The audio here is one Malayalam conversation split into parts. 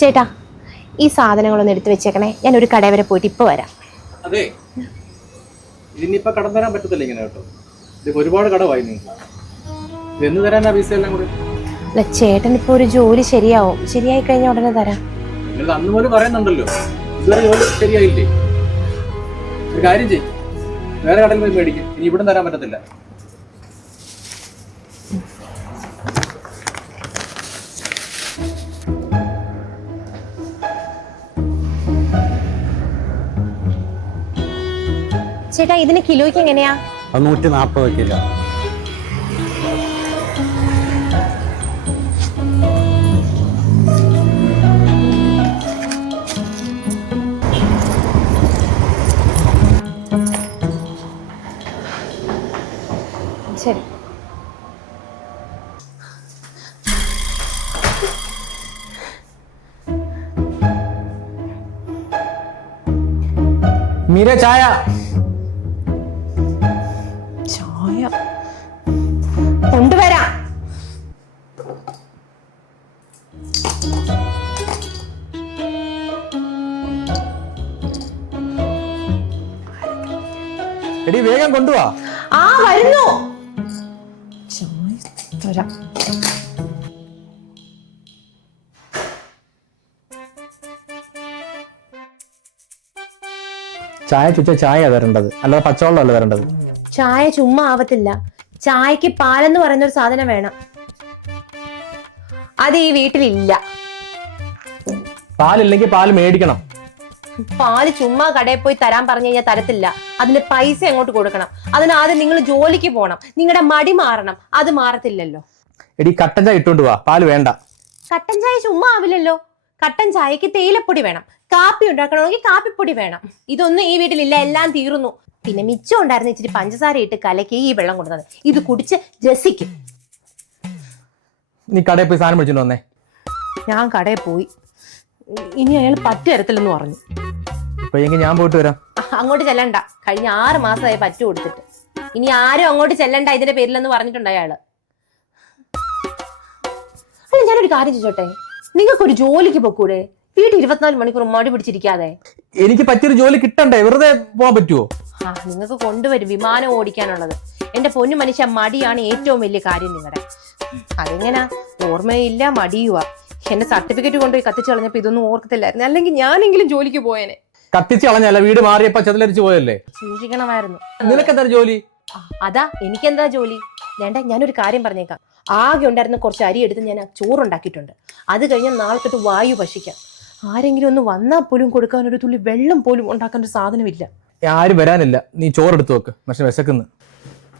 ചേട്ടാ ഈ സാധനങ്ങളൊന്ന് എടുത്തു വെച്ചേക്കണേ. ഞാൻ ഒരു കട വരെ പോയിട്ട് ഇപ്പൊ വരാം. അതെ. ഇതിനിപ്പോ കടം തരാൻ പറ്റത്തില്ല ഇങ്ങനെ കേട്ടോ. ഇത് ഒരുപാട് കടമായി നിങ്ങൾക്ക് ഇത് എന്ന് തരാനാ പൈസ എല്ലാം കൂടി? അല്ല ചേട്ടൻ ഇപ്പൊ ഒരു ജോലി ശരിയാവും. ശരിയായി കഴിഞ്ഞ ഉടനെ തരാം. നിങ്ങൾ അന്ന് പോലും പറയുന്നുണ്ടല്ലോ. ഇതുവരെ ജോലി ശരിയായില്ലേ? ഒരു കാര്യം ചെയ്യും. വേറെ കടയിൽ പോയി മേടിക്കും. ഇനി ഇവിടെ തരാൻ പറ്റത്തില്ല. ചേട്ടാ ഇതിന് കിലോയ്ക്ക് എങ്ങനെയാ? നൂറ്റി നാൽപ്പത് കിലോ. ശരി. മീര ചായ. കൊണ്ടുവരാം. എടി വേഗം കൊണ്ടുവാ. ആ വരുന്നു. ചായ ചുറ്റ ചായ തരേണ്ടത് അല്ലാതെ പച്ചവെള്ളമല്ല തരേണ്ടത് ചായ ചുമ്മാ ആവത്തില്ല. ചായക്ക് പാലെന്ന് പറയുന്ന ഒരു സാധനം വേണം. അത് ഈ വീട്ടിലില്ല. പാലില്ലെങ്കിൽ പാൽ മേടിക്കണം. പാൽ ചുമ്മാ കടയിൽ പോയി തരാൻ പറഞ്ഞു കഴിഞ്ഞാൽ തരത്തില്ല. അതിന് പൈസ അങ്ങോട്ട് കൊടുക്കണം. അതിന് ആദ്യം നിങ്ങൾ ജോലിക്ക് പോകണം. നിങ്ങളുടെ മടി മാറണം. അത് മാറത്തില്ലല്ലോ. എടി കട്ടൻ ചായ ഇട്ടുകൊണ്ട് വാ. പാൽ വേണ്ട. കട്ടൻ ചായ ചുമ്മാ ആവില്ലല്ലോ. കട്ടൻ ചായക്ക് തേയിലപ്പൊടി വേണം. കാപ്പി ഉണ്ടാക്കണമെങ്കിൽ കാപ്പിപ്പൊടി വേണം. ഇതൊന്നും ഈ വീട്ടിലില്ല. എല്ലാം തീർന്നു. പിന്നെ മിച്ചം ഉണ്ടായിരുന്ന ഇച്ചിരി പഞ്ചസാര ഇട്ട് കലക്കി ഈ വെള്ളം കൊടുത്തത് ഇത് കുടിച്ച് രസിക്കും. നീ കടയിൽ പോയി സാധനം മേടിച്ചിട്ട് വന്നേ. ഞാൻ കടയിൽ പോയി. ഇനി അയാൾ പറ്റു തരത്തില്ലെന്ന് പറഞ്ഞു. അപ്പൊ എങ്കിൽ ഞാൻ പോയിട്ട് വരാം. അങ്ങോട്ട് ചെല്ലണ്ട. കഴിഞ്ഞ ആറ് മാസമായി പറ്റു കൊടുത്തിട്ട്. ഇനി ആരും അങ്ങോട്ട് ചെല്ലണ്ട ഇതിന്റെ പേരിലെന്ന് പറഞ്ഞിട്ടുണ്ട് അയാൾ. അല്ല ഞാനൊരു കാര്യം ചോദിച്ചോട്ടെ? നിങ്ങൾക്കൊരു ജോലിക്ക് പൊക്കൂടെ? വീട്ടിൽ ഇരുപത്തിനാല് മണിക്കൂർ മടി പിടിച്ചിരിക്കാതെ? എനിക്ക് പറ്റിയൊരു ജോലി കിട്ടണ്ടേ? വെറുതെ പോവാൻ പറ്റുമോ ആ നിങ്ങൾക്ക് കൊണ്ടുവരും വിമാനം ഓടിക്കാനുള്ളത്. എന്റെ പൊന്നു മനുഷ്യ മടിയാണ് ഏറ്റവും വലിയ കാര്യം നിങ്ങളുടെ അതെങ്ങനാ? ഓർമ്മയില്ല മടിയുക എന്റെ സർട്ടിഫിക്കറ്റ് കൊണ്ടുപോയി കത്തിച്ചു കളഞ്ഞപ്പോ ഇതൊന്നും ഓർക്കത്തില്ലായിരുന്നു. അല്ലെങ്കിൽ ഞാനെങ്കിലും ജോലിക്ക് പോയേനെ. കത്തിച്ചു കളഞ്ഞല്ല വീട് മാറിയപ്പോ ചതിലരിച്ചു പോയല്ലേ? സൂക്ഷിക്കണമായിരുന്നു. നിനക്കെന്താ ജോലി? അതാ എനിക്കെന്താ ജോലി? വേണ്ട ഞാനൊരു കാര്യം പറഞ്ഞേക്കാം. ആകെ ഉണ്ടായിരുന്ന കുറച്ച് അരി എടുത്ത് ഞാൻ ചോറുണ്ടാക്കിയിട്ടുണ്ട്. അത് കഴിഞ്ഞാൽ നാളെ തൊട്ട് വായു ഭക്ഷിക്കാം ആരെങ്കിലും ഒന്ന് വന്നാൽ പോലും കൊടുക്കാൻ ഒരു തുള്ളി വെള്ളം പോലും ഉണ്ടാക്കാൻ ഒരു സാധനമില്ല. ആരും വരാനില്ല. നീ ചോറെടുത്ത് വെക്ക്. പക്ഷെ വിശക്കുന്നു.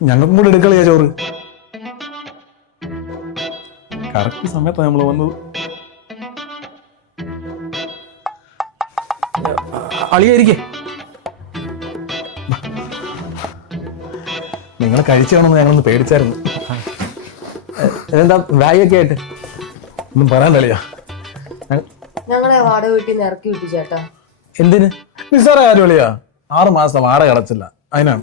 ഞങ്ങൾക്കും കൂടെ എടുക്കളിയാ ചോറ്. കറക്റ്റ് സമയത്താണ് നമ്മൾ വന്നത്. അളിയായിരിക്കേ നിങ്ങൾ കഴിച്ചാണെന്ന് ഞങ്ങളൊന്ന് പേടിച്ചായിരുന്നു. എന്താ ബാഗൊക്കെ ആയിട്ട്? ഒന്നും പറയാൻ തളിയാ ഞങ്ങളെ വാടക വീട്ടിൽ നിന്ന് ഇറക്കി വിട്ടു ചേട്ടാ എന്തിന്? നിസ്സാര ആരും കളിയാ ആറ് മാസം വാടക അടച്ചില്ല. അതിനാണ്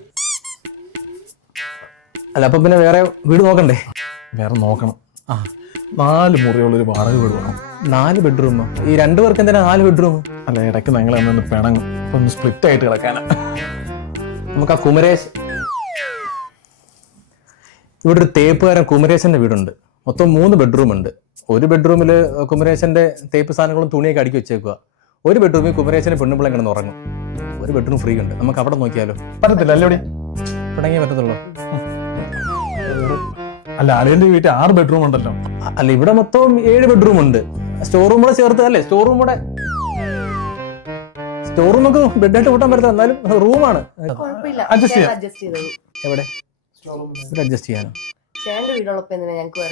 അല്ല അപ്പൊ പിന്നെ വേറെ വീട് നോക്കണ്ടേ? വേറെ നോക്കണം. ആ. നാല് മുറിയുള്ളൊരു വാടക വീട് വേണം. നാല് ബെഡ്റൂമോ? ഈ രണ്ടു പേർക്ക് എന്തിനാ നാല് ബെഡ്റൂം അല്ല ഇടയ്ക്ക് ഞങ്ങൾ ഒന്ന് പിണങ്ങും. ഒന്ന് സ്പ്ലിറ്റ് ആയിട്ട് കിടക്കാനാ. നമുക്ക് ആ കുമരേശ്. ഇവിടെ ഒരു തേപ്പുകാരൻ കുമരേശന്റെ വീടുണ്ട്. മൊത്തം മൂന്ന് ബെഡ്റൂം ഉണ്ട് ഒരു ബെഡ്റൂമിൽ കുമരേശന്റെ തേപ്പ് സാധനങ്ങളും തുണിയൊക്കെ അടുക്കി വെച്ചേക്കുക ഒരു ബെഡ്റൂമിൽ കുമരേശന് പെണ്ണുമ്പിളം കിടന്ന് ഉറങ്ങും. ഒരു ബെഡ്റൂം ഫ്രീ ഉണ്ട്. നമുക്ക് അവിടെ നോക്കിയാലോ? പറ്റത്തില്ല അല്ലേ തുടങ്ങിയേ പറ്റത്തുള്ളൂ. അല്ല അളിയന്റെ വീട്ടിൽ ആറ് ബെഡ്റൂം ഉണ്ടല്ലോ. അല്ല ഇവിടെ മൊത്തം ഏഴ് ബെഡ്റൂം ഉണ്ട്. സ്റ്റോർ റൂം കൂടെ ചേർത്ത് അല്ലേ സ്റ്റോർ റൂം കൂടെ. സ്റ്റോർ റൂം നമുക്ക് ബെഡായിട്ട് കൂട്ടാൻ പറ്റില്ല. എന്നാലും റൂമാണ് അഡ്ജസ്റ്റ് ചെയ്യാം. എവിടെ? അഡ്ജസ്റ്റ് ചെയ്യാനോ?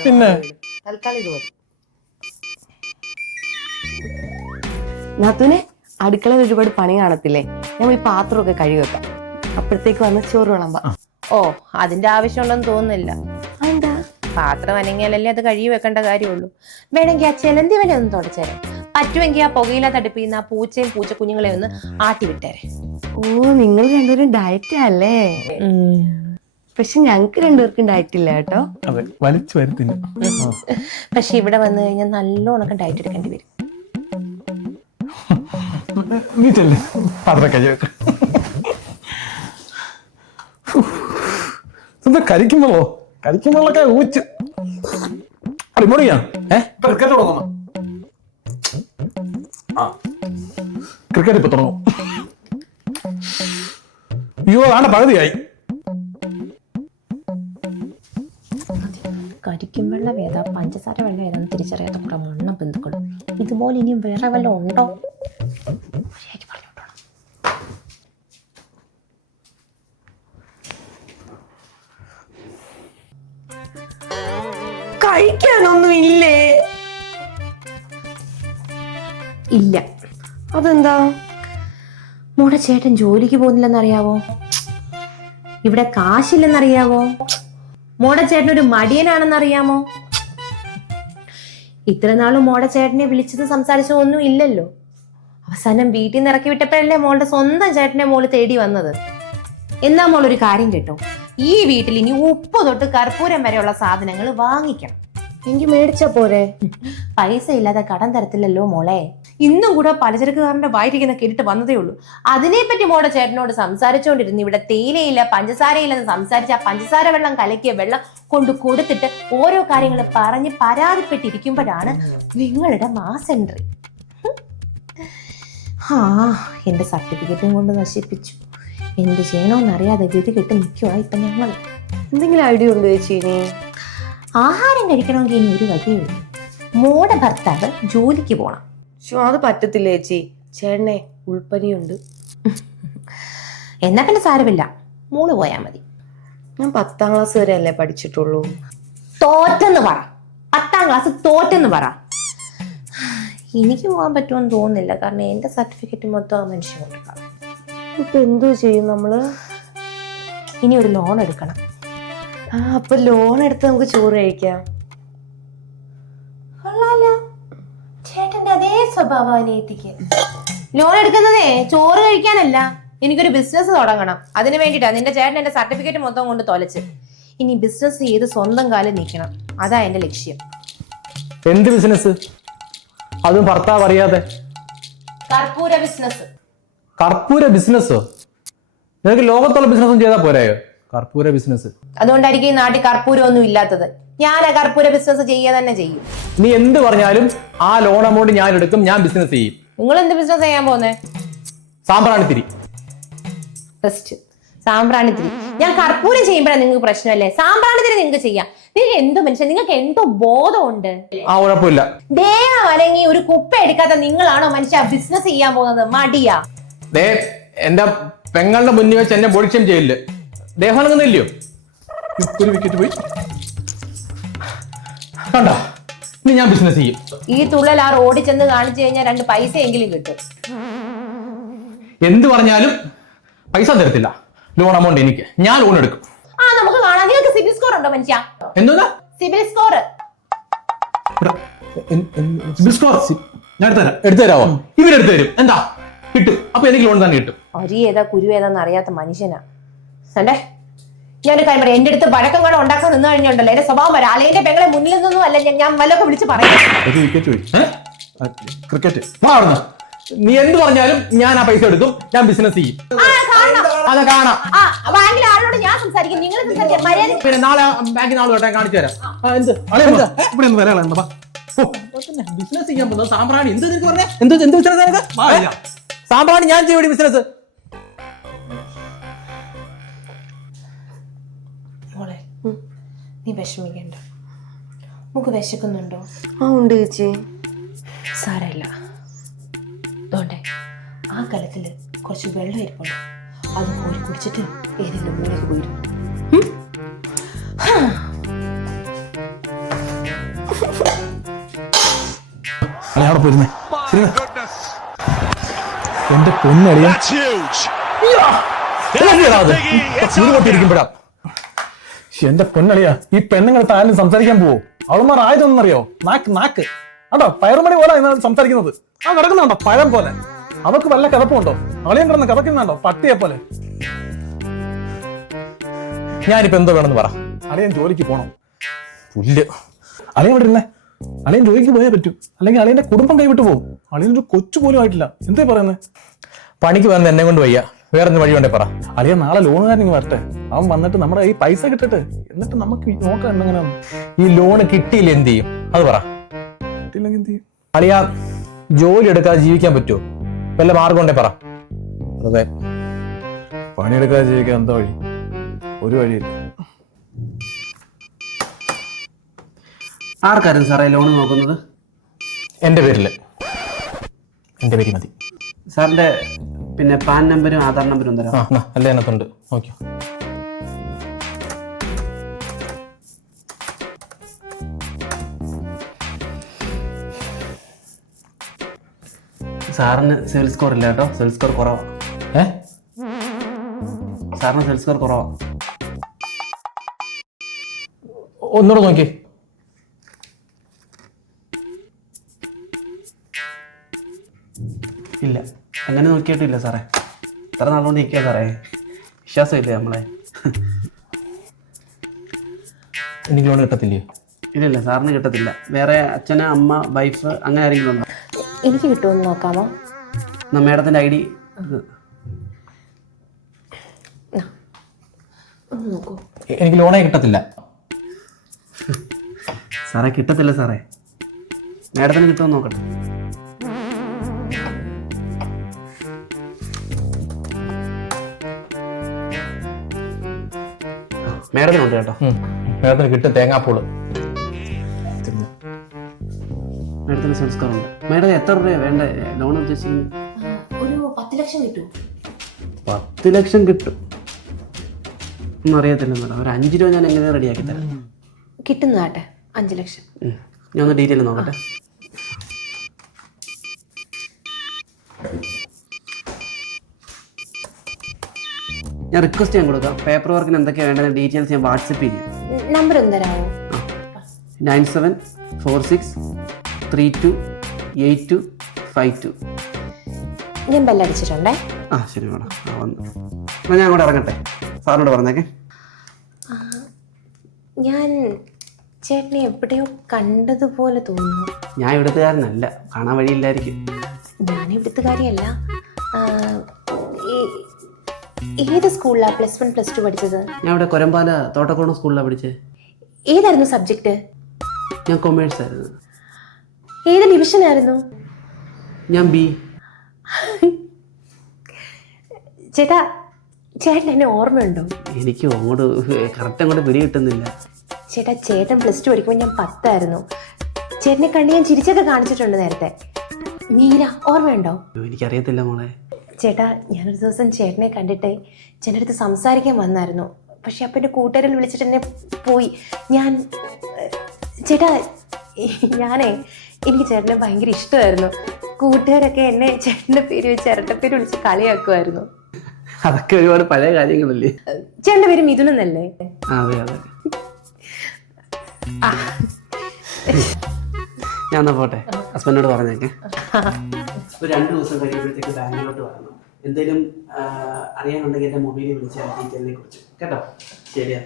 പിന്നെ? തൽക്കാലം ഇത് മതി. നാത്തൂനെ? അടുക്കളയിൽ ഒരുപാട് പണി കാണത്തില്ലേ ഞാൻ ഈ പാത്രമൊക്കെ കഴുകി വെക്കാം. അപ്പോഴത്തേക്ക് വന്ന് ചോറ് വിളമ്പാം. ഓ അതിന്റെ ആവശ്യമുണ്ടെന്ന് തോന്നുന്നില്ല. എന്താ പാത്രം അനങ്ങിയാലല്ലേ അത് കഴുകി വെക്കേണ്ട കാര്യമുള്ളൂ. വേണമെങ്കിൽ ആ ചെലന്തി വരെ ഒന്ന് തുടച്ചേരാം. പറ്റുമെങ്കിൽ ആ പുകയില തടുപ്പിക്കുന്ന ആ പൂച്ചയും പൂച്ചക്കുഞ്ഞുങ്ങളെ ഒന്ന് ആട്ടി വിട്ടേരെ. ഓ നിങ്ങൾ രണ്ടുപേരും ഡയറ്റ് അല്ലേ? പക്ഷെ ഞങ്ങക്ക് രണ്ടുപേർക്കും ഡയറ്റ് ഇല്ല കേട്ടോ. അതെ വലിച്ചു വരുത്തിന് പക്ഷെ ഇവിടെ വന്നു കഴിഞ്ഞാൽ നല്ല ഉണക്കം ഡയറ്റ് എടുക്കേണ്ടി വരും. നീ ചെല്ലേ പാത്രം കൈ വെക്ക്. എന്താ കരിക്കുമ്പോളോ കരിക്കുമ്പോളൊക്കെ ഊച്ച്. അടിമുടിയാ ഏ? ക്രിക്കറ്റ് തുടങ്ങുന്നു. ക്രിക്കറ്റ് ഇപ്പൊ തുടങ്ങും. അയ്യോ അതാണ് പകുതിയായി. കരിക്കും വെള്ളം ഏതാ പഞ്ചസാര വെള്ളം ഏതാന്ന് തിരിച്ചറിയാത്ത കുറെ മണ്ണ ബന്ധുക്കളും. ഇതുപോലെ ഇനിയും വേറെ വല്ലതും ഉണ്ടോ? കഴിക്കാനൊന്നും ഇല്ലേ. ഇല്ല അതെന്താ? മോടെ ചേട്ടൻ ജോലിക്ക് പോകുന്നില്ലെന്നറിയാവോ? ഇവിടെ കാശില്ലെന്നറിയാവോ? മോടെ ചേട്ടൻ ഒരു മടിയനാണെന്നറിയാമോ? ഇത്ര നാളും മോടെ ചേട്ടനെ വിളിച്ചത് സംസാരിച്ചോ ഒന്നും ഇല്ലല്ലോ. അവസാനം വീട്ടിൽ നിന്ന് ഇറക്കി വിട്ടപ്പോഴല്ലേ മോളുടെ സ്വന്തം ചേട്ടനെ മോൾ തേടി വന്നത്. എന്നാ മോൾ ഒരു കാര്യം കേട്ടോ. ഈ വീട്ടിൽ ഇനി ഉപ്പ് തൊട്ട് കർപ്പൂരം വരെയുള്ള സാധനങ്ങൾ വാങ്ങിക്കണം. എനിക്ക് മേടിച്ച പോരെ? പൈസ ഇല്ലാതെ കടം തരത്തില്ലല്ലോ മോളെ. ഇന്നും കൂടെ പലചരക്കുകാരന്റെ വായിരിക്കുന്ന കേട്ടിട്ട് വന്നതേ ഉള്ളൂ. അതിനെ പറ്റി മോടെ ചേട്ടനോട് സംസാരിച്ചുകൊണ്ടിരുന്നു ഇവിടെ തേയിലയില്ല പഞ്ചസാരയില്ലെന്ന് സംസാരിച്ച് ആ പഞ്ചസാര വെള്ളം കലക്കിയ വെള്ളം കൊണ്ട് കൊടുത്തിട്ട് ഓരോ കാര്യങ്ങൾ പറഞ്ഞ് പരാതിപ്പെട്ടിരിക്കുമ്പോഴാണ് നിങ്ങളുടെ മാസ് എൻട്രി. ആ എന്റെ സർട്ടിഫിക്കറ്റും കൊണ്ട് നശിപ്പിച്ചു. എന്ത് ചെയ്യണമെന്നറിയാതെ ഗതി കെട്ട് നിൽക്കുവാ ഇപ്പൊ ഞങ്ങൾ എന്തെങ്കിലും ഐഡിയ ഉണ്ടോ ചേച്ചി ആഹാരം കഴിക്കണമെങ്കിൽ ഇനി ഒരു വഴിയുള്ളൂ മോടെ ഭർത്താവ് ജോലിക്ക് പോണം. അത് പറ്റത്തില്ല ചേച്ചി? ചേട്ടനെ ഉൾപ്പനിയുണ്ട്. എന്നാ പിന്നെ സാരമില്ല. മോൾ പോയാ മതി. ഞാൻ പത്താം ക്ലാസ് വരെ അല്ലേ പഠിച്ചിട്ടുള്ളൂ? തോറ്റെന്ന് പറ. പത്താം ക്ലാസ് തോറ്റെന്ന് പറ. എനിക്ക് പോകാൻ പറ്റുമെന്ന് തോന്നുന്നില്ല. കാരണം എന്റെ സർട്ടിഫിക്കറ്റ് മൊത്തം ആ മനുഷ്യൻ കൊടുക്കാം ഇപ്പൊ എന്തു ചെയ്യും നമ്മൾ? ഇനി ഒരു ലോൺ എടുക്കണം. ആ അപ്പൊ ലോൺ എടുത്ത് നമുക്ക് ചോറ് കഴിക്കാം. ചേട്ടന്റെ അതേ ലോൺ എടുക്കുന്നതേ ചോറ് കഴിക്കാനല്ല. എനിക്കൊരു ബിസിനസ് തുടങ്ങണം. അതിന് വേണ്ടിട്ടാ നിന്റെ ചേട്ടൻ എന്റെ സർട്ടിഫിക്കറ്റ് മൊത്തം കൊണ്ട് തൊലച്ച്. ഇനി ബിസിനസ് ചെയ്ത് സ്വന്തം കാലിൽ നിൽക്കണം. അതാ എന്റെ ലക്ഷ്യം. എന്ത് ബിസിനസ് അതും ഭർത്താവ് അറിയാതെ. കർപ്പൂര ബിസിനസ് കർപ്പൂര ബിസിനസ്സോ നിനക്ക് ലോകത്തുള്ള ബിസിനസ്സും ചെയ്താൽ പോരായോ? കർപ്പൂര ബിസിനസ്. അതുകൊണ്ടായിരിക്കും ഈ നാട്ടിൽ കർപ്പൂരം ഒന്നും ഇല്ലാത്തത്. ഞാൻ ആ കർപ്പൂര ബിസിനസ് ചെയ്യുക തന്നെ ചെയ്യും. നീ എന്ത് പറഞ്ഞാലും ആ ലോൺ എമൗണ്ട് ഞാൻ എടുക്കും ഞാൻ ബിസിനസ് ചെയ്യും. നിങ്ങൾ എന്ത് ബിസിനസ് ചെയ്യാൻ പോകുന്നേ സാമ്പ്രാണിത്തിരി. ഫസ്റ്റ് സാമ്പ്രാണിത്തിരി. ഞാൻ കർപ്പൂരം ചെയ്യുമ്പോഴാണ് നിങ്ങൾക്ക് പ്രശ്നമല്ലേ? സാമ്പ്രാണിത്തിരി നിങ്ങൾക്ക് ചെയ്യാം. നിങ്ങൾക്ക് എന്തോ മനുഷ്യൻ? നിങ്ങൾക്ക് എന്തോ ബോധമുണ്ട്. ആ ഉഴപ്പില്ല. ദേഹം അല്ലെങ്കിൽ ഒരു കുപ്പ എടുക്കാത്ത നിങ്ങളാണോ മനുഷ്യ ബിസിനസ് ചെയ്യാൻ പോകുന്നത്? മടിയാ. ദേ എന്റെ പെങ്ങളുടെ മുന്നിൽ വെച്ച് എന്നെ ബോഡിക്ഷം ചെയ്യില്ല ദേഹം അനങ്ങുന്നില്ലയോ? ഒരു വിക്കറ്റ് പോയി. കണ്ട? ഇനി ഞാൻ ബിസിനസ് ചെയ്യും. ഈ തുള്ളൽ ആ റോഡിൽ ചെന്ന് കാണിച്ചു കഴിഞ്ഞാൽ രണ്ട് പൈസ എങ്കിലും കിട്ടും. എന്ത് പറഞ്ഞാലും പൈസ തരത്തില്ല. ലോൺ അമൗണ്ട് എനിക്ക്. ഞാൻ ലോൺ എടുക്കും. ആ നമുക്ക് കാണാം. നിങ്ങൾക്ക് സിബിൽ സ്കോർ ഉണ്ടോ മനുഷ്യ? എന്താ സിബിൽ സ്കോർ സിബിൽ സ്കോർ ഞാൻ എടുത്തുതരാം എടുത്തു തരാമോ ഇവരെടുത്തു തരും. എന്താ? കിട്ടും. അപ്പൊ എനിക്ക് ലോൺ തന്നെ കിട്ടും. അരി ഏതാ കുരു ഏതാന്ന് അറിയാത്ത മനുഷ്യനാ. സണ്ടേ ഞാനൊരു കാര്യം പറയാം എന്റെ അടുത്ത് വഴക്കം കൂടെ ഉണ്ടാക്കാൻ നിന്ന് കഴിഞ്ഞുണ്ടല്ലോ എന്റെ സ്വഭാവം വരാം അളയന്റെ പെങ്ങളെ മുന്നിൽ നിന്നും അല്ല ഞാൻ- ഞാൻ വല്ലതൊക്കെ വിളിച്ച് പറയാം. ക്രിക്കറ്റ് വാ നീ എന്ത് പറഞ്ഞാലും ഞാൻ ആ പൈസ എടുക്കും. ഞാൻ ബിസിനസ് ചെയ്യും. അത് കാണാം. ആ ബാങ്കിൽ ആളോട് ഞാൻ സംസാരിക്കും. നിങ്ങൾ പിന്നെ നാളെ ബാങ്കിൽ നാളെ തൊട്ടാ കാണിച്ചു തരാം. എന്ത്? ഇവിടെ ഒന്ന് വരാളെ എന്താ ബിസിനസ് ചെയ്യാൻ പോകുന്നത് സാമ്പ്രാണി. എന്ത് നിനക്ക് പറഞ്ഞേ? എന്ത് എന്ത് ബിസിനസ് സാമ്പ്രാണി ഞാൻ ചെയ്യും ബിസിനസ് നീ വിഷമിക്കണ്ട. നമുക്ക് വിശക്കുന്നുണ്ടോ? ആ ഉണ്ട് ചേച്ചി. സാരമില്ല. അതുകൊണ്ടേ ആ കലത്തിൽ കുറച്ച് വെള്ളം ഇരിപ്പുണ്ട്. അത് കോരി കുടിച്ചിട്ട് ഏതെങ്കിലും മൂലക്ക് പോയിരുന്നു അവിടെ പോയിരുന്നേ? എന്റെ പൊന്നടിയാ പൊട്ടിയിരിക്കുമ്പോഴാ. എന്റെ പൊന്നളിയ ഈ പെണ്ണുങ്ങളെ താനും സംസാരിക്കാൻ പോവോ? അവളുമാർ ആയതൊന്നറിയോ? നാക്ക് നാക്ക്. ആണ്ടോ പയറുമണി പോലെ സംസാരിക്കുന്നത്. ആ കിടക്കുന്നുണ്ടോ പഴം പോലെ. അവർക്ക് വല്ല കിടപ്പുണ്ടോ അവളെയും കിടന്ന് കിടക്കുന്നുണ്ടോ പട്ടിയെ പോലെ. ഞാനിപ്പോ എന്തോ വേണമെന്ന് പറ. അളിയൻ ജോലിക്ക് പോണം? പുല്ല് അളിയൻ ഇവിടെ ഇരുന്നേ? അളിയൻ ജോലിക്ക് പോയേ പറ്റൂ. അല്ലെങ്കിൽ അളിയന്റെ കുടുംബം കൈവിട്ട് പോകും ഒരു കൊച്ചു പോലും ആയിട്ടില്ല. എന്തേ പറയുന്നത് പണിക്ക് വന്ന് എന്നെ കൊണ്ട് വയ്യ. വേറെ വഴി വേണ്ടേ പറ. അളിയ നാളെ ലോണുകാരൻ വരട്ടെ. അവൻ വന്നിട്ട് നമ്മുടെ ഈ പൈസ കിട്ടട്ടെ എന്നിട്ട് നമുക്ക് നോക്കാം എന്തെങ്ങനെ ഈ ലോണ് കിട്ടിയില്ല എന്ത് ചെയ്യും? അത് പറ. കിട്ടിയില്ലെങ്കിൽ എന്ത് ചെയ്യും? അളിയാ ജോലി എടുക്കാതെ ജീവിക്കാൻ പറ്റുമോ വല്ല മാർഗം ഉണ്ടേ പറ. അതെ. പണിയെടുക്കാതെ ജീവിക്കാൻ എന്താ വഴി? ഒരു വഴിയില്ല. ആർക്കായിരുന്നു സാറേ ലോൺ നോക്കുന്നത്? എന്റെ പേരിൽ. എന്റെ പേര് മതി. സാറിന്റെ പിന്നെ പാൻ നമ്പരും ആധാർ നമ്പരും തരാം. ആ എന്നാ, എല്ലാം അതിനകത്തുണ്ട്. നോക്കിയോ. സാറിന് സിവിൽ സ്കോർ ഇല്ല കേട്ടോ. സിവിൽ സ്കോർ കുറവാ. ഏ? സാറിന് സിവിൽ സ്കോർ കുറവാ. ഒന്നുകൂടെ നോക്കി. ഇല്ല. അങ്ങനെ നോക്കിയിട്ടില്ല സാറേ. ഇത്ര നാളുകൊണ്ട് ഇരിക്കുക സാറേ. വിശ്വാസമില്ലേ നമ്മളെ? എനിക്ക് ലോൺ കിട്ടത്തില്ലേ? ഇല്ലില്ല സാറിന് കിട്ടത്തില്ല. വേറെ അച്ഛന് അമ്മ വൈഫ് അങ്ങനെ ആരെങ്കിലും ഉണ്ടോ? എനിക്ക് കിട്ടുമെന്ന് നോക്കാമോ? എന്നാ മേഡത്തിന്റെ ഐ ഡി ഒന്ന് നോക്കൂ. എ- എനിക്ക് ലോണേ കിട്ടത്തില്ല. സാറേ കിട്ടത്തില്ല സാറേ. മേഡത്തിന് കിട്ടുമെന്ന് നോക്കട്ടെ. മേഡത്തിനുണ്ട് കേട്ടോ. മേഡത്തിന് കിട്ടും തേങ്ങാപ്പൂൾ. മേഡത്തിന് സംസ്കാരം മേഡം എത്ര രൂപ വേണ്ട? ലോൺ ഉദ്ദേശിക്കുന്നത് ഒരു പത്ത് ലക്ഷം കിട്ടും. പത്ത് ലക്ഷം കിട്ടും. ഒന്നും അറിയത്തില്ല മേഡം. ഒരു അഞ്ച് രൂപ ഞാൻ എങ്ങനെ റെഡിയാക്കി തരാം? കിട്ടുന്നതാട്ടെ അഞ്ച് ലക്ഷം. ഞാൻ ഒന്ന് ഡീറ്റെയിൽ നോക്കട്ടെ. ഞാൻ റിക്വസ്റ്റ് ചെയ്യാൻ കൊടുക്കാം. പേപ്പർ വർക്കിന് എന്തൊക്കെയാണ് വേണ്ടത് ഡീറ്റെയിൽസ് ഞാൻ വാട്സപ്പ് ചെയ്യും. നമ്പർ ഒന്ന് തരാമോ? Nine seven four six three two eight two five two ഞാൻ ബെല്ലടിച്ചിട്ടുണ്ടേ ആ ശരി മേഡം. ആ വന്നു. എന്നാൽ ഞാൻ അങ്ങോട്ട് ഇറങ്ങട്ടെ. സാറിനോട് പറഞ്ഞേക്കെ. ഞാൻ ചേട്ടനെ എവിടെയോ കണ്ടതുപോലെ തോന്നുന്നു. ഞാൻ ഇവിടുത്തുകാരനല്ല. കാണാൻ വഴിയില്ലായിരിക്കും. ഞാൻ ഇവിടുത്തെ കാര്യമല്ല ആ, ഈ- ഏത് സ്കൂളിലാണ് പ്ലസ് വൺ പ്ലസ് ടു പഠിച്ചത്? ഞാൻ ഇവിടെ കൊരമ്പാല തോട്ടക്കോണം സ്കൂളിലാണ് പഠിച്ചത് ഏതായിരുന്നു സബ്ജക്റ്റ് ഞാൻ കൊമേഴ്സ് ആയിരുന്നു. ഏത് ഡിവിഷൻ ആയിരുന്നു? ഞാൻ ബി ചേട്ടാ ചേട്ടൻ എന്നെ ഓർമ്മയുണ്ടോ? എനിക്ക് അങ്ങോട്ട് കറക്റ്റ് അങ്ങോട്ട് പിടി കിട്ടുന്നില്ല. ചേട്ടാ ചേട്ടൻ പ്ലസ് ടു പഠിക്കുമ്പോൾ ഞാൻ പത്തായിരുന്നു. ചേട്ടനെ കണ്ട് ഞാൻ ചിരിച്ചൊക്കെ കാണിച്ചിട്ടുണ്ട് നേരത്തെ. മീര ഓർമ്മയുണ്ടോ? എനിക്കറിയത്തില്ല മോളെ. ചേട്ടാ ഞാനൊരു ദിവസം ചേട്ടനെ കണ്ടിട്ട് ചേട്ടന്റെ അടുത്ത് സംസാരിക്കാൻ വന്നായിരുന്നു. പക്ഷെ അപ്പം എന്റെ കൂട്ടുകാരിൽ വിളിച്ചിട്ട് എന്നെ പോയി. ഞാൻ ചേട്ടാ ഞാനേ എനിക്ക് ചേട്ടനെ ഭയങ്കര ഇഷ്ടമായിരുന്നു. കൂട്ടുകാരൊക്കെ എന്നെ ചേട്ടന്റെ പേര് വെച്ച് ഇരട്ടപ്പേര് വിളിച്ച് കളിയാക്കുമായിരുന്നു. അതൊക്കെ ഒരുപാട് പഴയ കാര്യങ്ങളല്ലേ? ചേട്ടന്റെ പേര് മിഥുനെന്നല്ലേ? ആ, അതെ അതെ. ഞാൻ എന്നാ പോട്ടെ? ഹസ്ബൻഡോട് പറഞ്ഞേക്കെ. ഒരു രണ്ട് ദിവസം കഴിയുമ്പോഴത്തേക്ക് ബാങ്കിലോട്ട് വരണം. എന്തെങ്കിലും അറിയാനുണ്ടെങ്കിൽ എന്റെ മൊബൈലിൽ വിളിച്ചാൽ ഡീറ്റെയിലിനെ കുറിച്ച്. കേട്ടോ? ശരിയാ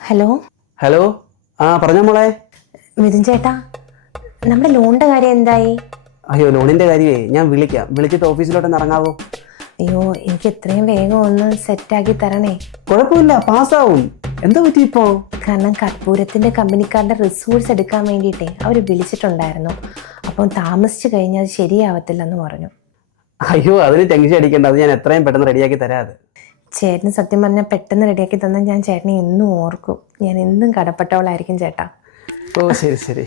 ഹലോ? ഹലോ? ആ പറഞ്ഞ മോളെ. മിഥുൻ ചേട്ടാ നമ്മുടെ ലോണിന്റെ കാര്യം എന്തായി? അയ്യോ ലോണിന്റെ കാര്യമേ ഞാൻ വിളിക്കാം. വിളിച്ചിട്ട് ഓഫീസിലോട്ട് ഇറങ്ങാവോ? അയ്യോ എനിക്ക് എത്രയും വേഗം ഒന്ന് സെറ്റ് ആക്കി തരണേ. കുഴപ്പമില്ല പാസ്സാവും എന്താ പറ്റി ഇപ്പോ കാരണം കർപ്പൂരത്തിന്റെ കമ്പനിക്കാരുടെ റിസോഴ്സ് എടുക്കാൻ വേണ്ടിയിട്ടേ അവർ വിളിച്ചിട്ടുണ്ടായിരുന്നു അപ്പം താമസിച്ചു കഴിഞ്ഞാൽ അത് ശരിയാവത്തില്ലെന്ന് പറഞ്ഞു അയ്യോ അതിന് ടെൻഷൻ അടിക്കേണ്ട അത് ഞാൻ എത്രയും പെട്ടെന്ന് റെഡിയാക്കി തരാം അത് ചേട്ടന് സത്യം പറഞ്ഞാൽ പെട്ടെന്ന് റെഡിയാക്കി തന്നാൽ ഞാൻ ചേട്ടനെ എന്നും ഓർക്കും ഞാൻ എന്നും കടപ്പെട്ടവളായിരിക്കും ചേട്ടാ ഓ ശരി ശരി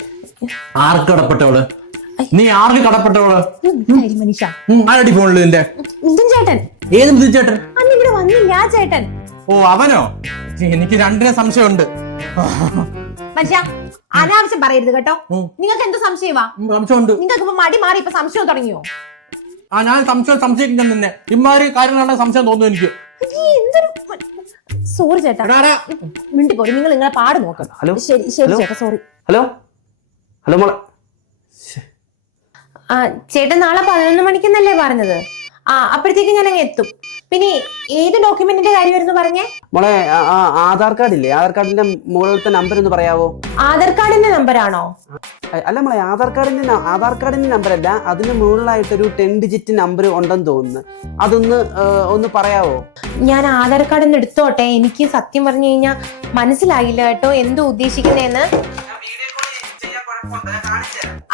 ആർക്ക് കടപ്പെട്ടവൾ നീ ആർക്ക് കടപ്പെട്ടവൾ മനുഷ്യ ആരടി ഫോണിൽ നിന്റെ ഇതും ചേട്ടൻ ഏത് ചേട്ടൻ അന്ന് ഇവിടെ വന്നില്ല ചേട്ടൻ ഓ അവനോ? എനിക്ക് രണ്ടിനെ സംശയമുണ്ട്. മനുഷ്യ അനാവശ്യം പറയരുത് കേട്ടോ. നിങ്ങൾക്ക് എന്ത് സംശയമാ? സംശയമുണ്ട്. നിങ്ങൾക്ക് ഇപ്പൊ മടി മാറി ഇപ്പൊ സംശയം തുടങ്ങിയോ? ആ ഞാൻ സംശയം സംശയിക്കാൻ നിന്നെ. ഇമാതിരി കാര്യങ്ങളാണ് സംശയം തോന്നുന്നു എനിക്ക്. സോറി ചേട്ടാ. മിണ്ടി പോയി നിങ്ങൾ നിങ്ങളെ പാട് നോക്കണം ഹലോ? ശരി ശരി ചേട്ടാ സോറി. ഹലോ? ഹലോ മോളെ. ആ ചേട്ടൻ നാളെ പതിനൊന്ന് മണിക്കെന്നല്ലേ പറഞ്ഞത്? ആ അപ്പോഴത്തേക്ക് ഞാൻ അങ്ങ് എത്തും. പിന്നെ ഏത് ഡോക്യുമെന്റിന്റെ കാര്യമായിരുന്നു പറഞ്ഞേ? മോളെ ആധാർ കാർഡ് ഇല്ലേ ആധാർ കാർഡിന്റെ മുകളിലത്തെ നമ്പർ ഒന്ന് പറയാവോ? ആധാർ കാർഡിന്റെ നമ്പർ ആണോ? അല്ല മോളെ ആധാർ കാർഡിന്റെ ആധാർ കാർഡിന്റെ നമ്പർ അല്ല അതിന് മുകളിലായിട്ട് ഒരു ടെൻ ഡിജിറ്റ് നമ്പർ ഉണ്ടെന്ന് തോന്നുന്നു. അതൊന്ന് ഒന്ന് പറയാവോ? ഞാൻ ആധാർ കാർഡ് ഒന്ന് എടുത്തോട്ടെ? എനിക്ക് സത്യം പറഞ്ഞു കഴിഞ്ഞാൽ മനസ്സിലായില്ല കേട്ടോ എന്തോ ഉദ്ദേശിക്കുന്നതെന്ന്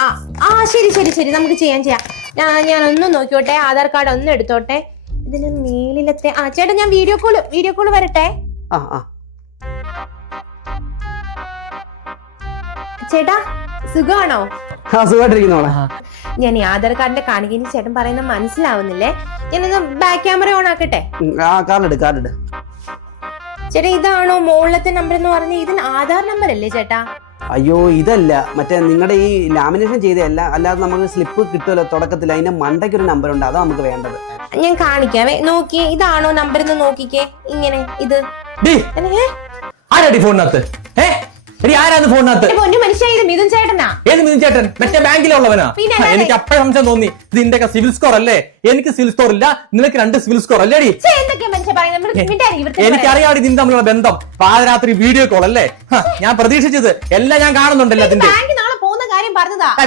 ആ ആ ശരി ശരി ശരി നമുക്ക് ചെയ്യാം ചെയ്യാം. ഞാൻ ഒന്ന് നോക്കിയോട്ടെ ആധാർ കാർഡ് ഒന്ന് എടുത്തോട്ടെ. ഇതിന് മേലിലത്തെ ആ ചേട്ടാ ഞാൻ വീഡിയോ കോൾ വീഡിയോ കോൾ വരട്ടെ. ആ ആ. ചേട്ടാ സുഖമാണോ? ആ ഞാൻ ഈ ആധാർ കാർഡിന്റെ കാണിക്കുന്ന ചേട്ടൻ പറയുന്ന മനസ്സിലാവുന്നില്ലേ? ഞാനത് ബാക്ക് ക്യാമറ ഓൺ ആക്കട്ടെ? ആ കാർഡ് കാർഡ് ചേട്ടാ ഇതാണോ മുകളിലത്തെ നമ്പർ എന്ന് പറഞ്ഞ ഇതിന് ആധാർ നമ്പർ അല്ലേ ചേട്ടാ? അയ്യോ ഇതല്ല. മറ്റേ നിങ്ങളുടെ ഈ ലാമിനേഷൻ ചെയ്തതല്ല. അല്ലാതെ നമുക്ക് സ്ലിപ്പ് കിട്ടുമല്ലോ തുടക്കത്തിൽ അതിന്റെ മണ്ടയ്ക്ക് ഒരു നമ്പർ ഉണ്ട്. അതാ നമുക്ക് വേണ്ടത്. ഞാൻ കാണിക്കാവേ നോക്കിയേ ഇതാണോ നമ്പർ എന്ന് നോക്കിക്കേ. ഇങ്ങനെ ഇത്? ആരാടി ഫോണിനകത്ത്? ഏ? എടി ആരാന്ന് ഫോണിനകത്ത്? ഏ, പൊന്നു മനുഷ്യ ഇത് മിഥുൻ ചേട്ടനാ. ഏത് മിഥുൻ ചേട്ടൻ? മറ്റേ ബാങ്കിലുള്ളവനാ. പിന്നെ എനിക്ക് അപ്പഴേ സംശയം തോന്നി. ഇത് നിന്റെ സിവിൽ സ്കോർ അല്ലേ? എനിക്ക് സിവിൽ സ്കോർ ഇല്ല. നിനക്ക് രണ്ട് സിവിൽ സ്കോർ അല്ലേ. എനിക്കറിയാടി നിന്റെ തമ്മിലുള്ള ബന്ധം. പാതിരാത്രി വീഡിയോ കോൾ അല്ലേ? ഞാൻ പ്രതീക്ഷിച്ചത്. എല്ലാം ഞാൻ കാണുന്നുണ്ടല്ലോ അതിന്റെ.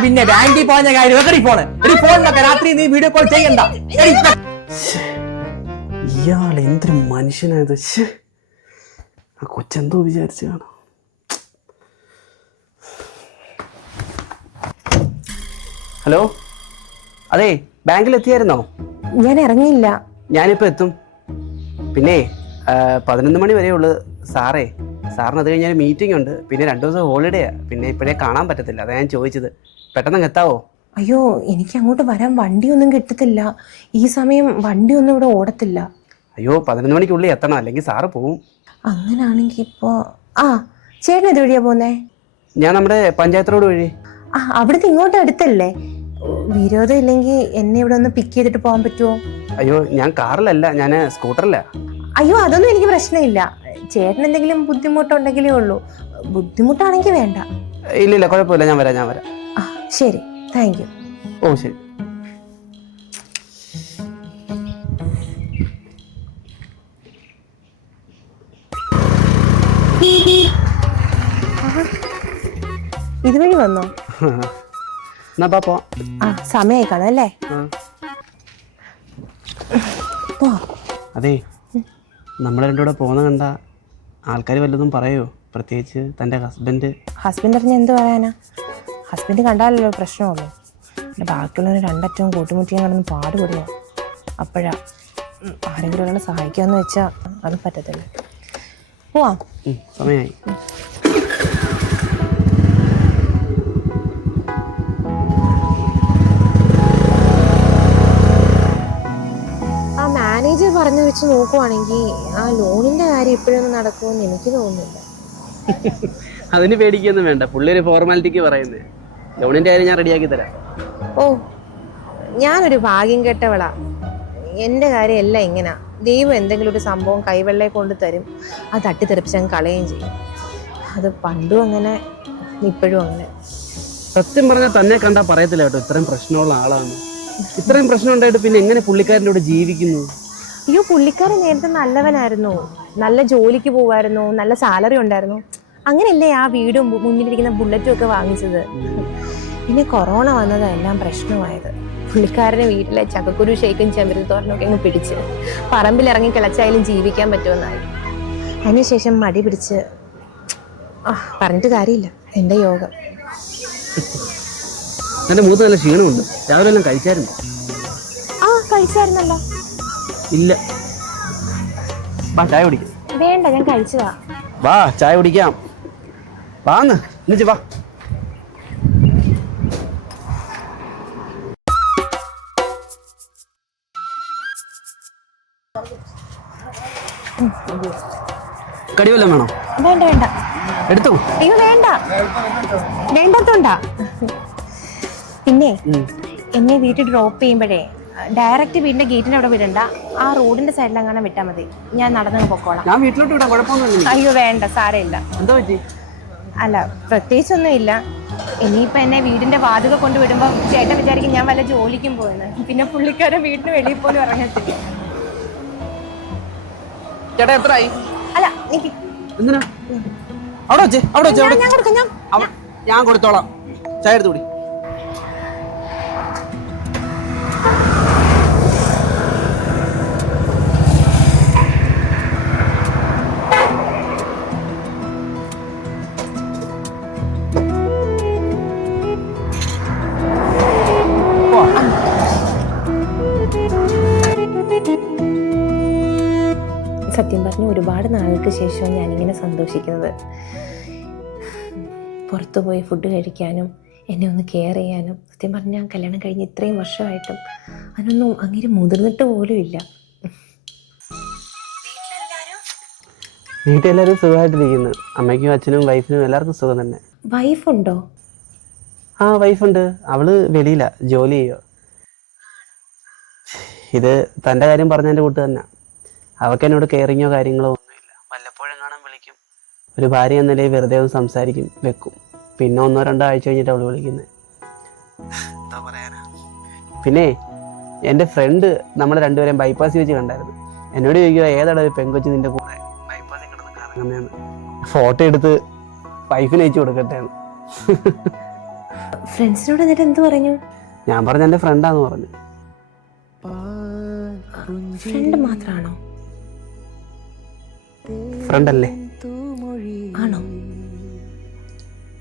പിന്നെ ബാങ്കിൽ പോയ കാര്യം. വെക്കടി ഫോണ്. എടി ഫോണിനൊക്കെ രാത്രി നീ വീഡിയോ കോൾ ചെയ്യണ്ട. ഇയാൾ എന്തൊരു മനുഷ്യനായത്. ആ കൊച്ചെന്തോ വിചാരിച്ചു കാണാം. ഹലോ? അതെ ബാങ്കിൽ എത്തിയായിരുന്നോ ഞാൻ ഇറങ്ങിയില്ല. ഞാനിപ്പോൾ എത്തും. പിന്നെ പതിനൊന്ന് മണി വരെ ഉള്ളു സാറേ. സാറിന് അത് കഴിഞ്ഞാൽ മീറ്റിംഗ് ഉണ്ട്. പിന്നെ രണ്ടു ദിവസം ഹോളിഡേയാണ് പിന്നെ ഇപ്പോഴേ കാണാൻ പറ്റത്തില്ല. അതാ ഞാൻ ചോദിച്ചത്. പെട്ടെന്ന് എത്താവോ? അയ്യോ എനിക്ക് അങ്ങോട്ട് വരാൻ വണ്ടിയൊന്നും കിട്ടത്തില്ല. ഈ സമയം വണ്ടിയൊന്നും ഇവിടെ ഓടത്തില്ല. അയ്യോ പതിനൊന്ന് മണിക്കുള്ളിൽ എത്തണം. അല്ലെങ്കിൽ സാറ് പോവും. അങ്ങനാണെങ്കിൽ ഇപ്പോ ആ ചേട്ടൻ ഇത് വഴിയാ പോന്നേ? ഞാൻ നമ്മുടെ പഞ്ചായത്ത് റോഡ് വഴി. ആ അവിടുത്തെ ഇങ്ങോട്ട് അടുത്തല്ലേ? വിരോധം ഇല്ലെങ്കിൽ എന്നെ ഇവിടെ ഒന്ന് പിക്ക് ചെയ്തിട്ട് പോകാൻ പറ്റുമോ അയ്യോ ഞാൻ കാറിലല്ല ഞാൻ സ്കൂട്ടറില്ല അയ്യോ അതൊന്നും എനിക്ക് പ്രശ്നമില്ല. ചേട്ടൻ എന്തെങ്കിലും ബുദ്ധിമുട്ടുണ്ടെങ്കിലേ ഉള്ളൂ. ബുദ്ധിമുട്ടാണെങ്കിൽ വേണ്ട. ഇല്ല ഇല്ല കുഴപ്പമില്ല. ഞാൻ വരാം ഞാൻ വരാം. ആ ശരി. താങ്ക് യു ഓ ശരി. ഇതുവഴി വന്നോ? എന്നാ പാ പോവാം ആ സമയമായി കാണും അല്ലേ അതെ. നമ്മൾ രണ്ടും കൂടെ പോകുന്ന കണ്ട ആൾക്കാർ വല്ലതും പറയോ? പ്രത്യേകിച്ച് തന്റെ ഹസ്ബൻഡ് ഹസ്ബൻഡ് അറിഞ്ഞ എന്ത് പറയാനാ? ഹസ്ബൻഡ് കണ്ടാലല്ലോ പ്രശ്നമുള്ളൂ. പിന്നെ ബാക്കിയുള്ളവർ രണ്ടറ്റവും കൂട്ടിമുട്ടിയാൽ കിടന്ന് പാടുപെടുക അപ്പോഴാ. ആരെങ്കിലും ഒരാളെ സഹായിക്കാന്ന് വെച്ചാൽ അത് പറ്റത്തില്ല. പോവാം. സമയമായി ആ മാനേജർ പറഞ്ഞു വെച്ച് നോക്കുവാണെങ്കിൽ ആ ലോണിന്റെ കാര്യം ഇപ്പോഴൊന്നും നടക്കുമെന്ന് എനിക്ക് തോന്നുന്നില്ല. അതിന് പേടിക്കൊന്നും വേണ്ട. പുള്ളി ഒരു ഫോർമാലിറ്റിക്ക് പറയുന്നത് ലോണിന്റെ കാര്യം ഞാൻ റെഡിയാക്കി തരാം. ഓ ഞാനൊരു ഭാഗ്യം കെട്ടവളാ. എന്റെ കാര്യമെല്ലാം ഇങ്ങനെ. ദൈവം എന്തെങ്കിലും ഒരു സംഭവം കൈവെള്ളെ കൊണ്ട് തരും. അത് തട്ടിത്തെറിപ്പിച്ച് അങ്ങ് കളയുകയും ചെയ്യും. അത് പണ്ടും അങ്ങനെ ഇപ്പോഴും അങ്ങനെ. സത്യം പറഞ്ഞാൽ തന്നെ കണ്ടാൽ പറയത്തില്ല കേട്ടോ ഇത്രയും പ്രശ്നമുള്ള ആളാണ് ഇത്രയും പ്രശ്നം ഉണ്ടായിട്ട് പിന്നെ എങ്ങനെ പുള്ളിക്കാരന്റെ കൂടെ ജീവിക്കുന്നു? അയ്യോ പുള്ളിക്കാരൻ നേരത്തെ നല്ലവനായിരുന്നു. നല്ല ജോലിക്ക് പോവായിരുന്നു. നല്ല സാലറി ഉണ്ടായിരുന്നു. അങ്ങനെയല്ലേ ആ വീടും മുന്നിലിരിക്കുന്ന ബുള്ളറ്റും ഒക്കെ വാങ്ങിച്ചത്? പിന്നെ കൊറോണ വന്നത് എല്ലാം പ്രശ്നമായത്. പുള്ളിക്കാരനെ വീട്ടിലെ ചക്കക്കുരു ഷേക്കും ചെമ്പരത്തോരനും ഒക്കെ അങ്ങ് പിടിച്ച് പറമ്പിലിറങ്ങി കിളച്ചായാലും ജീവിക്കാൻ പറ്റുമെന്നായി അതിനുശേഷം മടി പിടിച്ച് ആ പറഞ്ഞിട്ട് കാര്യമില്ല. എന്റെ യോഗം. എന്റെ മൂത്ത് നല്ല ക്ഷീണമുണ്ട്. രാവിലെ എല്ലാം കഴിച്ചായിരുന്നു? ആ കഴിച്ചായിരുന്നല്ലോ. ഇല്ല. വാ ചായ കുടിക്കാം. വേണ്ട ഞാൻ കഴിച്ചതാ വാ ചായ കുടിക്കാം. വാന്ന് എന്നുവെച്ച് വാ. കടിവല്ലം വേണോ? വേണ്ട വേണ്ട. എടുത്തു. അയ്യോ വേണ്ട. വേണ്ടാത്തോണ്ടാ പിന്നെ എന്നെ വീട്ടിൽ ഡ്രോപ്പ് ചെയ്യുമ്പോഴേ ഡയറക്റ്റ് വീടിന്റെ ഗേറ്റിന് അവിടെ വിടണ്ട. ആ റോഡിന്റെ സൈഡിലെങ്ങനെ വിട്ടാൽ മതി. ഞാൻ നടന്നു പൊക്കോളാം. ഞാൻ വീട്ടിലോട്ട് വിടാം കുഴപ്പമൊന്നുമില്ല. അയ്യോ വേണ്ട സാരമില്ല. എന്താ പറ്റി? അല്ല പ്രത്യേകിച്ചൊന്നും ഇല്ല ഇനിയിപ്പോ എന്നെ വീടിന്റെ വാതിക കൊണ്ടുവിടുമ്പോൾ ചേട്ടൻ വിചാരിക്കും ഞാൻ വല്ല ജോലിക്കും പോയെന്ന് പിന്നെ പുള്ളിക്കാരൻ വീടിന് വെളിയിൽ പോലും ഇറങ്ങത്തില്ല. ചേട്ടാ എത്രയായി? അല്ല നിക്ക്. എന്തിനാ? അവിടെ വെച്ചേ അവിടെ വെച്ചേ ഞാൻ കൊടുക്കാം ഞാൻ ഞാൻ കൊടുത്തോളാം. ചായ എടുത്ത് കുടി. സത്യം പറഞ്ഞ ഒരുപാട് നാളുകൾക്ക് ശേഷമാണ് ഞാനിങ്ങനെ സന്തോഷിക്കുന്നത്. പുറത്തു പോയി ഫുഡ് കഴിക്കാനും എന്നെ ഒന്ന് കെയർ ചെയ്യാനും സത്യം പറഞ്ഞ് ഞാൻ കല്യാണം കഴിഞ്ഞ് ഇത്രയും വർഷമായിട്ടും അതിനൊന്നും അങ്ങനെ മുതിർന്നിട്ട് പോലും ഇല്ല. വീട്ടിലെല്ലാവരും സുഖമായിട്ടിരിക്കുന്നു. അമ്മയ്ക്കും അച്ഛനും വൈഫിനും എല്ലാവർക്കും സുഖം തന്നെ. വൈഫുണ്ടോ ആ വൈഫുണ്ട് അവൾ വെളിയില ജോലി ചെയ്യുക ഇത് തന്റെ കാര്യം പറഞ്ഞതിന്റെ കൂട്ട് തന്നെ. അവൾക്ക് എന്നോട് കെയറിങ്ങോ കാര്യങ്ങളോ ഒന്നുമില്ല. വല്ലപ്പോഴും കാണാൻ വിളിക്കും. ഒരു ഭാര്യ എന്ന നിലയിൽ വെറുതെ ഒന്ന് സംസാരിക്കും വെക്കും. പിന്നെ ഒന്നോ രണ്ടോ ആഴ്ച കഴിഞ്ഞിട്ട് അവൾ വിളിക്കുന്നത് എന്താ പറയാനാ? പിന്നെ എന്റെ ഫ്രണ്ട് നമ്മൾ രണ്ടുപേരെയും ബൈപ്പാസ് വെച്ച് കണ്ടായിരുന്നു. എന്നോട് ചോദിക്കുക ഏതാണ് ഒരു പെങ്കൊച്ച് നിന്റെ കൂടെ? ബൈപ്പാസിൽ കിടന്ന് കറങ്ങുന്നതെന്ന് ഫോട്ടോ എടുത്ത് വൈഫിന് അയച്ചു കൊടുക്കട്ടെ ഫ്രണ്ട്സിനോട് എന്നിട്ട് എന്ത് പറഞ്ഞു? ഞാൻ പറഞ്ഞു എന്റെ ഫ്രണ്ടാന്ന് പറഞ്ഞു. ഫ്രണ്ട് മാത്രമാണോ ഫ്രണ്ട് അല്ലേ ആണോ?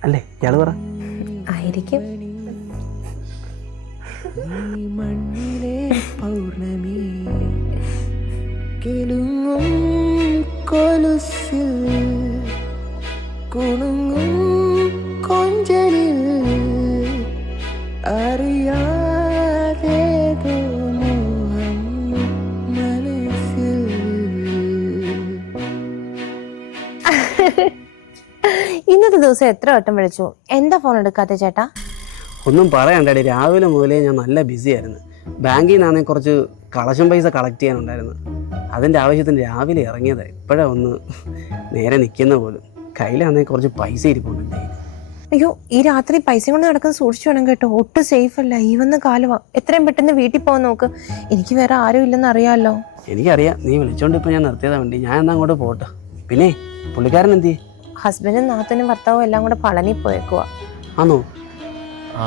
അല്ലേ? ഇയാൾ പറ. ആയിരിക്കും. കിലുങ്ങും കൊലുസിൽ കുണുങ്ങും ദിവസം എത്ര വട്ടം വിളിച്ചു? എന്താ ഫോൺ എടുക്കാത്ത ചേട്ടാ? ഒന്നും പറയണ്ടടി. രാവിലെ മുതലേ ഞാൻ നല്ല ബിസി ആയിരുന്നു. ബാങ്കിൽ നിന്നാണെങ്കിൽ കുറച്ച് കളക്ഷൻ പൈസ കളക്ട് ചെയ്യാനുണ്ടായിരുന്നു അതിന്റെ ആവശ്യത്തിന് രാവിലെ ഇറങ്ങിയതാ. ഇപ്പോഴാ ഒന്ന് നേരെ നിൽക്കുന്ന പോലും. കയ്യിലാണെങ്കിൽ കുറച്ച് പൈസ ഇരിപ്പുണ്ട്. അയ്യോ ഈ രാത്രി പൈസ കൊണ്ട് നടക്കുന്ന സൂക്ഷിച്ചു വേണം കേട്ടോ. ഒട്ടും സേഫ് അല്ല. ഈ വന്ന കാലുവാ. എത്രയും പെട്ടെന്ന് വീട്ടിൽ പോകാൻ നോക്ക്. എനിക്ക് വേറെ ആരും ഇല്ലെന്ന് അറിയാമല്ലോ. എനിക്കറിയാം. നീ വിളിച്ചോണ്ട് ഇപ്പൊ ഞാൻ നിർത്തിയതാ വേണ്ടി. ഞാൻ എന്നാ അങ്ങോട്ട് പോട്ടെ. പിന്നെ പുള്ളിക്കാരൻ എന്തി ഹസ്ബൻഡും നാത്തനും ഭർത്താവും എല്ലാം കൂടെ പളനി പോയേക്കുവാ. ആണോ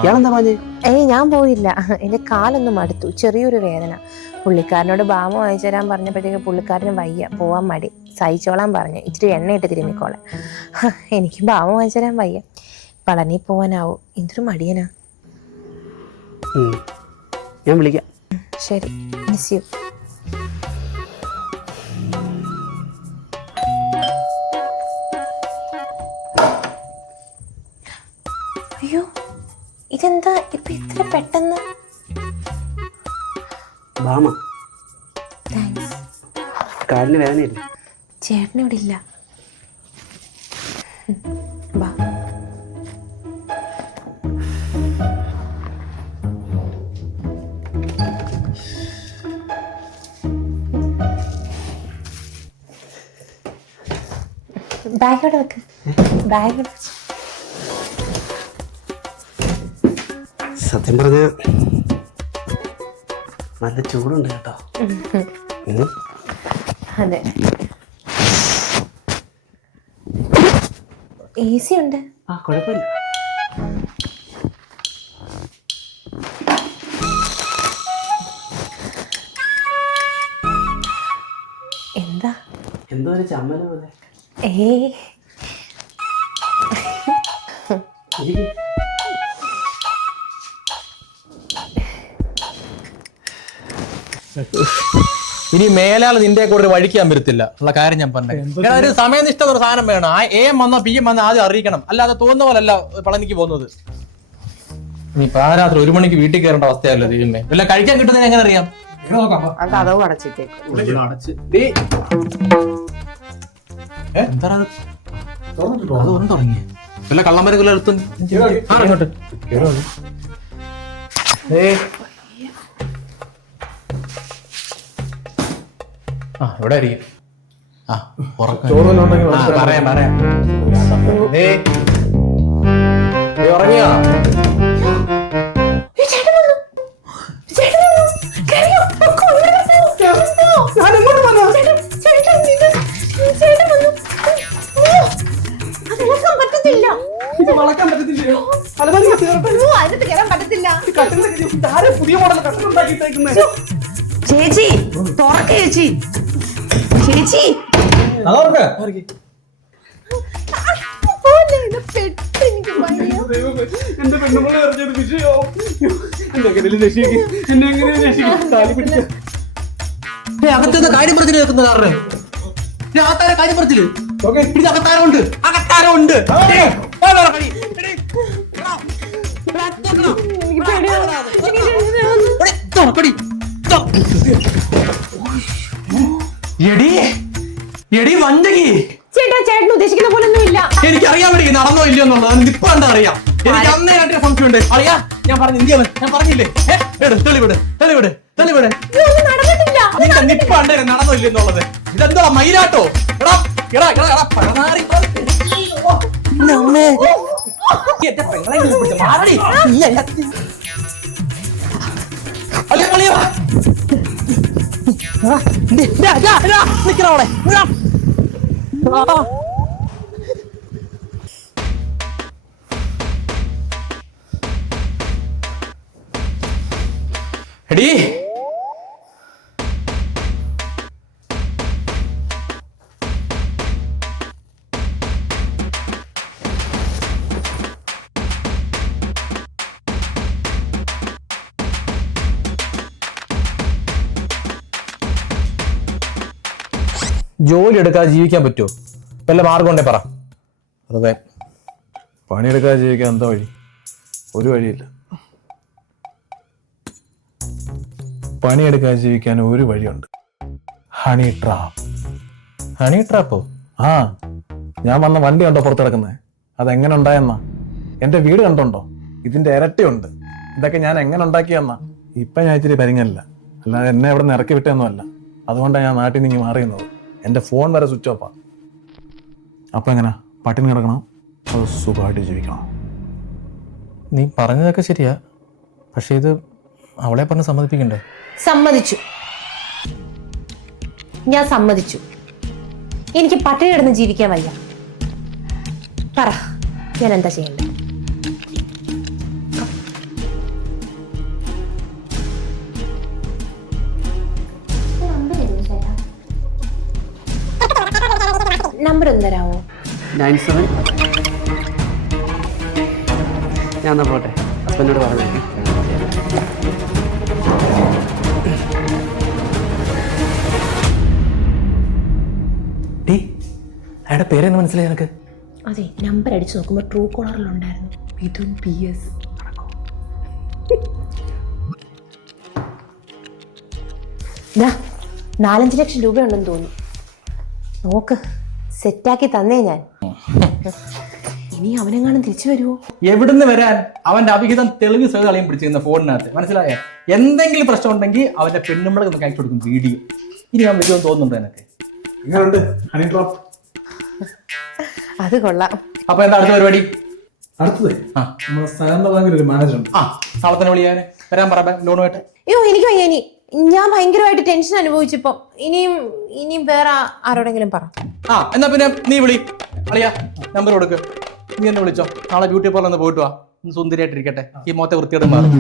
ഇയാളെന്താ പറഞ്ഞേ? ഏയ് ഞാൻ പോയില്ല. എന്റെ കാലൊന്നും മടുത്തു. ചെറിയൊരു വേദന. പുള്ളിക്കാരനോട് ബാമ വാങ്ങിച്ചു തരാൻ പറഞ്ഞപ്പോഴത്തേക്ക് പുള്ളിക്കാരന് വയ്യ. പോവാൻ മടി. സഹിച്ചോളാൻ പറഞ്ഞു. ഇച്ചിരി എണ്ണയിട്ട് തിരുമ്മിക്കോളെ. എനിക്ക് ബാമ വാങ്ങിച്ചു തരാൻ വയ്യ. പളനി പോവാനാവും. എന്തൊരു മടിയനാ. ഞാൻ വിളിക്കാം. ശരി. മിസ് യു ഇതെന്താ? ഇപ്പൊ ഇത്ര പെട്ടെന്ന്? ബാമ. താങ്ക്സ് കാലിന് വേദനയില്ല ചേട്ടൻ ഇവിടെ ഇല്ല. ബാ. ബാഗ് അവിടെ വെക്ക്. ബാഗ് അവിടെ സത്യം പറഞ്ഞ നല്ല ചൂടുണ്ട് കേട്ടോ. അതെ. എ സി ഉണ്ട്. ആ കുഴപ്പമില്ല. എന്താ? എന്തോ ഒരു ചമ്മൽ പോലെ. ഏയ്. ഇനി മേലാൽ നിന്റെ കൂടെ ഒരു വഴിക്കാൻ വരത്തില്ല. ഉള്ള കാര്യം ഞാൻ പറഞ്ഞു. ഒരു സമയനിഷ്ഠ ഒരു സാധനം വേണം. ആ എ എം വന്നോ പി എം വന്നോ ആദ്യം അറിയിക്കണം. അല്ലാതെ തോന്നുന്ന പോലല്ല പളനിക്ക് പോകുന്നത്. ഇനി പാരാത്രി ഒരു മണിക്ക് വീട്ടിൽ കയറേണ്ട അവസ്ഥയല്ലോ ദൈവമേ. വല്ല കഴിക്കാൻ കിട്ടുന്നതിന് എങ്ങനെ അറിയാം? ഇങ്ങനെ നോക്കാം വാ. അത് അതോ? അടച്ചിട്ടേക്കും ഡേയ്, ആ ഇവിടെ ആ ഉറക്കം ആ, പറയാം പറയാം നീ നീ ഉറങ്ങിയോ ചേട്ടൻ വന്നു. ചേട്ടൻ വന്നു. കരയോ? പൊക്കോ, ഇവിടെ കിടന്നോ. ചേട്ടൻ, ചേട്ടൻ, ഇത്, ചേട്ടൻ വന്നു. അയ്യോ, അത് ഇളക്കാൻ പറ്റത്തില്ല. ഇത് വളക്കാൻ പറ്റത്തില്ലയോ അലമാരി ചേർത്ത് അയ്യോ, അതിനകത്ത് കയറാൻ പറ്റത്തില്ല. കട്ടിലൊക്കെ പുതിയ മോഡൽ കട്ടിലുണ്ടാക്കിയിട്ടേക്കുന്നത് ചേച്ചി തുറക്ക ചേച്ചി ചേച്ചി എന്റെ പെണ്ണുമ്പോൾ എറിഞ്ഞത് വിഷയോ എന്നെ എങ്ങനെ രക്ഷിക്കും എന്നെ എങ്ങനെ രക്ഷിക്കും താലി പിടിച്ച അകത്തുനിന്ന് കാര്യം പറഞ്ഞു നിൽക്കുന്നത് കാരണം അകത്താരെ കാര്യം ഓക്കെ ഇത് അകത്താരമുണ്ട് അകത്താരമുണ്ട് കളി. എടീ, എടി വഞ്ചകി ചേട്ടാ ചേട്ടൻ ഉദ്ദേശിക്കുന്ന പോലെ ഒന്നും ഇല്ല എനിക്കറിയാൻ വേണ്ടി നടന്നോ ഇല്ലയോ എന്നുള്ളത്. ഇപ്പൊ എന്താ അറിയാം? എനിക്ക് അന്നേ രണ്ട് സംശയമുണ്ട്. അറിയാ? ഞാൻ പറഞ്ഞു ഇന്ത്യ ഞാൻ പറഞ്ഞില്ലേ? ഏ, എട്, തെളിവിട് തെളിവിട് തെളിവിട്. നിന്റെ നിപ്പ ഉണ്ട് നടന്നോ ഇല്ല എന്നുള്ളത്. ഇതെന്താ മയിലാട്ടോ? എടാ എടാ എടാ എടാ പഴനാറി എന്റെ പെങ്ങളെ ഇങ്ങനെ പിടിച്ച്. മാറടി. നീ എന്റെ- അളിയാ, അളിയാ. ആ, ദേ, ദാ, ദാ, ദാ, നിക്കടാ അവിടെ. ദാ. ആ. എടീ ജോലി എടുക്കാതെ ജീവിക്കാൻ പറ്റുമോ വല്ല മാർഗം ഉണ്ടേ പറ. അതെ. പണിയെടുക്കാതെ ജീവിക്കാൻ എന്താ വഴി? ഒരു വഴിയില്ല. പണിയെടുക്കാതെ ജീവിക്കാൻ ഒരു വഴിയുണ്ട്. Honey trap. ഹണി ട്രാപ്പോ? ആ. ഞാൻ വന്ന വണ്ടി കണ്ടോ പുറത്ത് കിടക്കുന്നത് അതെങ്ങനെ ഉണ്ടായെന്നാ? എന്റെ വീട് കണ്ടുണ്ടോ? ഇതിന്റെ ഇരട്ടിയുണ്ട്. ഇതൊക്കെ ഞാൻ എങ്ങനെ ഉണ്ടാക്കിയെന്നാ? ഇപ്പൊ ഞാൻ ഇച്ചിരി പരിങ്ങല്ല അല്ലാതെ എന്നെ ഇവിടെ നിന്ന് ഇറക്കി വിട്ടൊന്നുമല്ല. അതുകൊണ്ടാണ് ഞാൻ നാട്ടിൽ നിന്ന് മാറിയുന്നത് എന്റെ ഫോൺ വരെ സ്വിച്ച് ഓഫാണ് അപ്പോൾ എങ്ങനെ? പട്ടിണി കിടക്കണം? അത് സുഖമായിട്ട് ജീവിക്കണം? നീ പറഞ്ഞതൊക്കെ ശരിയാ. പക്ഷേ ഇത് അവളെ പറഞ്ഞ് സമ്മതിപ്പിക്കണ്ടേ? സമ്മതിച്ചു. ഞാൻ സമ്മതിച്ചു. എനിക്ക് പട്ടിണി കിടന്ന് ജീവിക്കാൻ വയ്യ. പറ ഞാൻ എന്താ ചെയ്യണ്ടേ? നമ്പർ ഒന്ന് തരാമോ നയൻ സെവൻ. ഞാൻ എന്നാ പോട്ടെ? അപ്പനോട് പറഞ്ഞേക്കാം. ടീ അയാളുടെ പേരെന്ന് മനസ്സിലായി നിനക്ക്? അതെ നമ്പർ അടിച്ചു നോക്കുമ്പോൾ ട്രൂ കോളറിലുണ്ടായിരുന്നു മിഥുൻ പി എസ് നാലഞ്ച് ലക്ഷം രൂപയുണ്ടെന്ന് തോന്നുന്നു. നോക്ക്. സെറ്റാക്കി തന്നേ ഞാൻ. ഇനി അവനെങ്ങാനും തിരിച്ചു വരുമോ എവിടുന്ന് വരാൻ അവന്റെ അഭിഹിതം തെളിവ് സഹിതം അളിയും പിടിച്ചിരുന്ന ഫോണിനകത്ത്. മനസ്സിലായേ? എന്തെങ്കിലും പ്രശ്നം ഉണ്ടെങ്കിൽ അവന്റെ പെണ്ണുമ്പളെ നമുക്ക് അയച്ചു കൊടുക്കും വീഡിയോ. ഇനി ഞാൻ വിജയം തോന്നുന്നുണ്ട് എനിക്ക് എങ്ങനെയുണ്ട് ഹണി ട്രാപ്പ് അത് കൊള്ളാം. അപ്പൊ എന്താ അടുത്ത പരിപാടി? അടുത്തത്? ആ. നമ്മുടെ സഹകരണ ബാങ്കിൽ ഒരു മാനേജർ ഉണ്ട്. ആ. നാളെ തന്നെ വിളിയാനെ. വരാൻ പറ ലോണുമായിട്ട്. അയ്യോ എനിക്ക് വയ്യ ഇനി. ഞാൻ ഭയങ്കരമായിട്ട് ടെൻഷൻ അനുഭവിച്ചപ്പം. ഇനിയും ഇനിയും വേറെ ആരോടെങ്കിലും പറ. ആ എന്നാ പിന്നെ നീ വിളി. അളിയാ നമ്പർ കൊടുക്ക്. നീ എന്നെ വിളിച്ചോ. നാളെ ബ്യൂട്ടി പാർലർ ഒന്ന് പോയിട്ട് വാ. സുന്ദരിയായിട്ടിരിക്കട്ടെ. ഈ മോത്തെ വൃത്തിയോടെ മാറും.